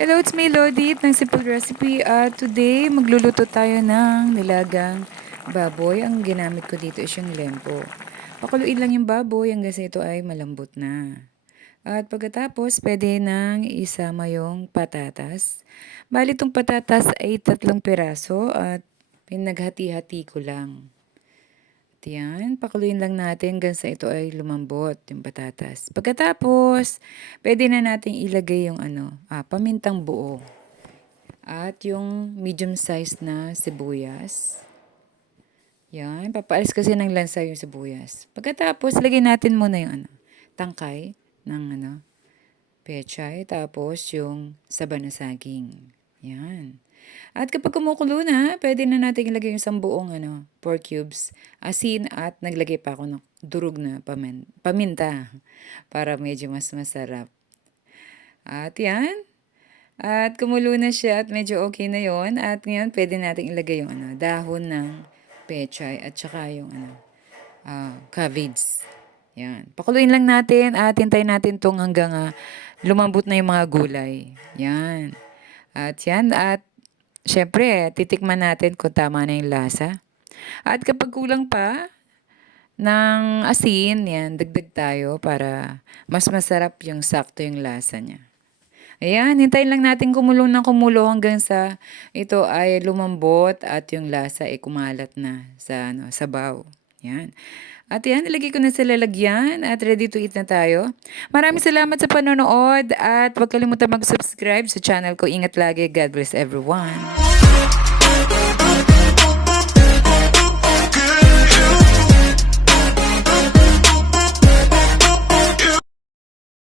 Hello, it's me, Lodit, ng Simple Recipe. Today, magluluto tayo ng nilagang baboy. Ang ginamit ko dito is yung lempo. Pakuluin lang yung baboy hanggang sa ito ay malambot na. At pagkatapos, pwede nang isama yung patatas. Bali, itong patatas ay 3 piraso at pinaghati-hati ko lang. At yan, pakuluin lang natin hanggang sa ito ay lumambot, yung patatas. Pagkatapos, pwede na natin ilagay yung pamintang buo. At yung medium size na sibuyas. Yan, papaalis kasi ng lansa yung sibuyas. Pagkatapos, lagyan natin muna yung tangkay ng pechay. Tapos yung saba na saging. Yan. At kapag kumukulo na, pwede na natin ilagay yung sambuong pork cubes, asin at naglagay pa ako ng durog na paminta para medyo mas masarap. At yan. At kumulo na siya at medyo okay na yon. At ngayon pwede natin ilagay yung dahon ng pechay at saka yung cabbage. Yan. Pakuluin lang natin at hintayin natin tong hanggang lumambot na yung mga gulay. Yan. At yan. At syempre, titikman natin kung tama na yung lasa. At kapag kulang pa ng asin, yan, dagdag tayo para mas masarap yung sakto yung lasa niya. Ayan, hintayin lang natin kumulong ng kumulo hanggang sa ito ay lumambot at yung lasa ay kumalat na sa sabaw. Yan. At yan, nilagay ko na sa lalagyan at ready to eat na tayo. Maraming salamat sa panonood at huwag kalimutan mag-subscribe sa channel ko. Ingat lagi. God bless everyone.